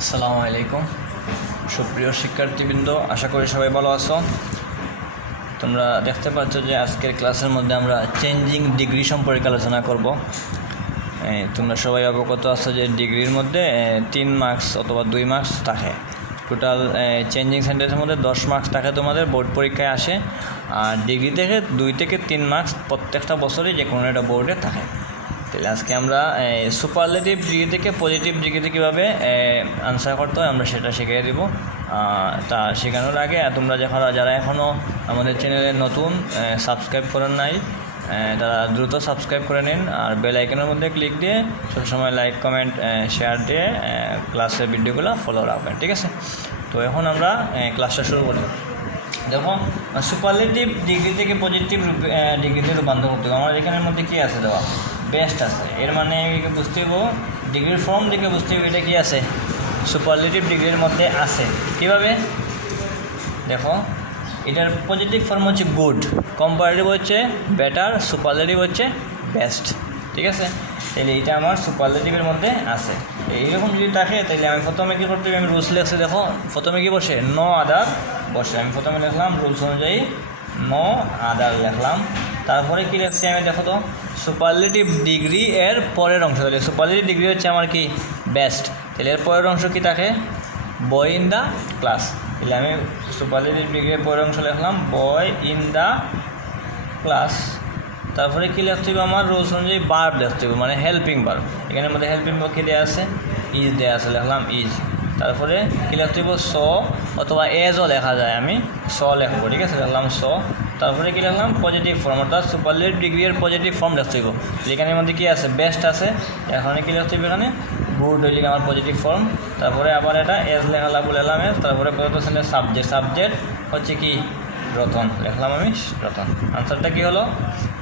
আসসালামু আলাইকুম সুপ্রিয় শিক্ষার্থীবৃন্দ, আশা করি সবাই ভালো আছো। তোমরা দেখতে পাচ্ছ যে আজকের ক্লাসের মধ্যে আমরা চেঞ্জিং ডিগ্রি সম্পর্কে আলোচনা করব। তোমরা সবাই অবগত আছো যে ডিগ্রির মধ্যে 3 মার্কস অথবা 2 মার্কস থাকে। টোটাল চেঞ্জিং সেন্টেন্সের মধ্যে 10 মার্কস থাকে, তোমাদের বোর্ড পরীক্ষায় আসে। আর ডিগ্রি থেকে 2 থেকে 3 মার্কস প্রত্যেকটা বছরই যে কোনো একটা বোর্ডে থাকে। তাহলে আজকে আমরা সুপারলেটিভ ডিগ্রি থেকে পজিটিভ ডিগ্রিতে কীভাবে আনসার করতে হয় আমরা সেটা শিখিয়ে দেবো। তা শেখানোর আগে তোমরা যারা এখনও আমাদের চ্যানেলে নতুন সাবস্ক্রাইব করেন নাই, তারা দ্রুত সাবস্ক্রাইব করে নিন। আর বেল আইকনের মধ্যে ক্লিক দিয়ে সবসময় লাইক কমেন্ট শেয়ার দিয়ে ক্লাসের ভিডিওগুলো ফলো রাখবেন, ঠিক আছে? তো এখন আমরা ক্লাসটা শুরু করি। দেখো, সুপারলেটিভ ডিগ্রি থেকে পজিটিভ ডিগ্রিতে রূপান্তর করতে হবে। আমার এখানের মধ্যে কী আছে দেওয়া? বেস্ট আছে। এর মানে বুঝতে হবো ডিগ্রির ফর্ম দিকে বুঝতে হবে এটা কী আছে, সুপারলেটিভ ডিগ্রির মধ্যে আছে। কীভাবে দেখো, এটার পজিটিভ ফর্ম হচ্ছে গুড, কম্পারেটিভ হচ্ছে বেটার, সুপারলেটিভ হচ্ছে বেস্ট, ঠিক আছে? তাহলে এটা আমার সুপারলেটিভের মধ্যে আছে। এইরকম যদি থাকে তাহলে আমি প্রথমে কী করতে হবে, আমি রুলস লিখছি। দেখো প্রথমে কি বসে, নো আদার বসে। আমি প্রথমে লিখলাম রুলস অনুযায়ী নো আদার লিখলাম। তারপরে কী লিখছি আমি, দেখো তো সুপারলেটিভ ডিগ্রি এর পরের অংশ। তাহলে সুপারলেটিভ ডিগ্রি হচ্ছে আমার কি বেস্ট, তাহলে এর পরের অংশ কী থাকে, বয় ইন দ্য ক্লাস। তাহলে আমি সুপারলেটিভ ডিগ্রির পরের অংশ লিখলাম বয় ইন দ্য ক্লাস। তারপরে কী লিখতে হবে, আমার রুলস অনুযায়ী বার্ব লিখতে হবে, মানে হেল্পিং বার্ব। এখানের মধ্যে হেল্পিং বার্ব কী দেওয়া আছে, ইজ দেওয়া আছে, লিখলাম ইজ। তারপরে কী লিখতে হবে, স অথবা এজও লেখা যায়, আমি স লিখবো, ঠিক আছে? লিখলাম স। তারপরে কী লিখলাম, পজিটিভ ফর্ম, অর্থাৎ সুপারলেটিভ ডিগ্রির পজিটিভ ফর্ম লিখতে হবে। যেখানের মধ্যে কী আছে, বেস্ট আছে। এখানে কী লিখতে হবে, এখানে গুড হইলে আমার পজিটিভ ফর্ম। তারপরে আবার এটা এজ লেখা লাগবো, লিখলাম এজ। তারপরে সাবজেক্ট হচ্ছে কি, রতন, লিখলাম আমি রতন। আনসারটা কী হলো,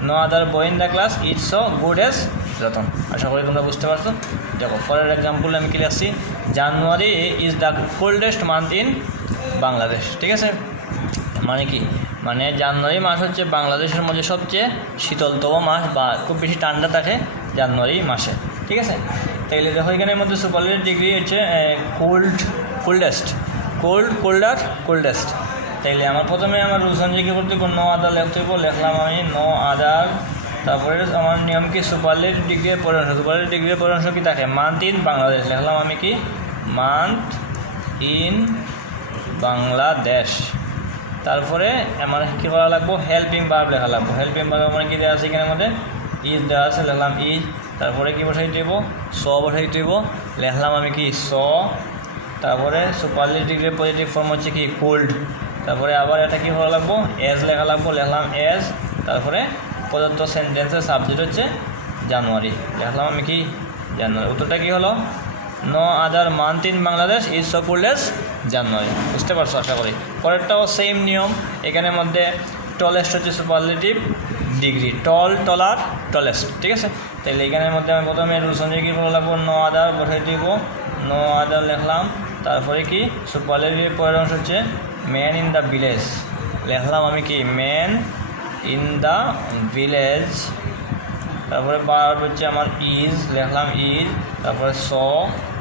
no other boy in the class is so good as Ratan. আশা করি তোমরা বুঝতে পারছো। দেখো ফরের এক্সাম্পল আমি কি লিখছি, January is the coldest month in Bangladesh, ঠিক আছে? মানে কি, মানে জানুয়ারি মাস হচ্ছে বাংলাদেশের মধ্যে সবচেয়ে শীতলতম মাস, বা খুব বেশি ঠান্ডা থাকে জানুয়ারি মাসে, ঠিক আছে? তাইলে দেখো এখানের মধ্যে সুপারলেটিভ ডিগ্রি হচ্ছে কোল্ডেস্ট। তাইলে আমার প্রথমে আমার রুলস অনুযায়ী কী করতে হবে, নো আদার লিখতে হবে, লিখলাম আমি নো আদার। তারপরে আমার নিয়ম কি, সুপারলেটিভ ডিগ্রির পরের অংশ। সুপারলেটিভ ডিগ্রির পরের অংশ কী থাকে, মান্থ ইন বাংলাদেশ, লিখলাম আমি কি মান্থ ইন বাংলাদেশ। তারপরে আমার কী করা লাগবো, হেল্পিং বার্ব লেখা লাগবো। হেল্পিং বার্ব আমার কী দেওয়া আছে, এখানের মধ্যে ইজ দেওয়া আছে, লিখলাম ইজ। তারপরে কী বসাই দেব, স বসাই দেব, লিখলাম আমি কি স। তারপরে সুপারলেটিভ ডিগ্রির পজিটিভ ফর্ম হচ্ছে কি কোল্ড। তারপরে আবার এটা কী করা লাগবো, এজ লেখা লাগবো, লিখলাম এজ। তারপরে প্রদত্ত সেন্টেন্সের সাবজেক্ট হচ্ছে জানুয়ারি, লিখলাম আমি কি জানুয়ারি। উত্তরটা কী হলো, no other month in Bangladesh is so cold as January. বুঝতে পারছো আশা করি। পরেরটাও সেম নিয়ম। এখানের মধ্যে টলেস্ট হচ্ছে সুপারলেটিভ ডিগ্রি, টলার টলেস্ট, ঠিক আছে? তাহলে এখানের মধ্যে আমি প্রথমে রুলস অনুযায়ী কী করা লাগবো, নো আদার বসাই দিব, নো আদার লিখলাম। তারপরে কি সুপারলেটিভ পরের অংশ হচ্ছে ম্যান ইন দ্য ভিলেজ, লিখলাম আমি কি ম্যান ইন দ্য ভিলেজ। তারপরে বার্ব হচ্ছে আমার ইজ, লিখলাম ইজ। তারপরে স।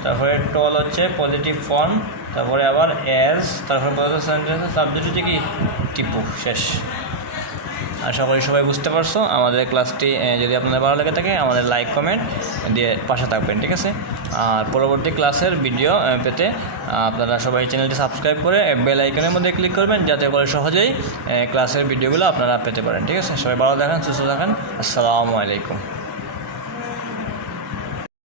তারপরে টল হচ্ছে পজিটিভ ফর্ম। তারপরে আবার এজ। তারপরে সেন্টেন্সের সাবজেক্ট হচ্ছে কি টিপু, শেষ। আশা করি সবাই বুঝতে পারছো। আমাদের ক্লাসটি যদি আপনাদের ভালো লেগে থাকে আমাদের লাইক কমেন্ট দিয়ে পাশে থাকবেন, ঠিক আছে? আর পরবর্তী ক্লাসের ভিডিও পেতে আপনারা সবাই চ্যানেলটি সাবস্ক্রাইব করে বেল আইকনের মধ্যে ক্লিক করবেন, যাতে করে সহজেই ক্লাসের ভিডিওগুলো আপনারা পেতে পারেন, ঠিক আছে? সবাই ভালো থাকেন, সুস্থ থাকেন। আসসালামু আলাইকুম।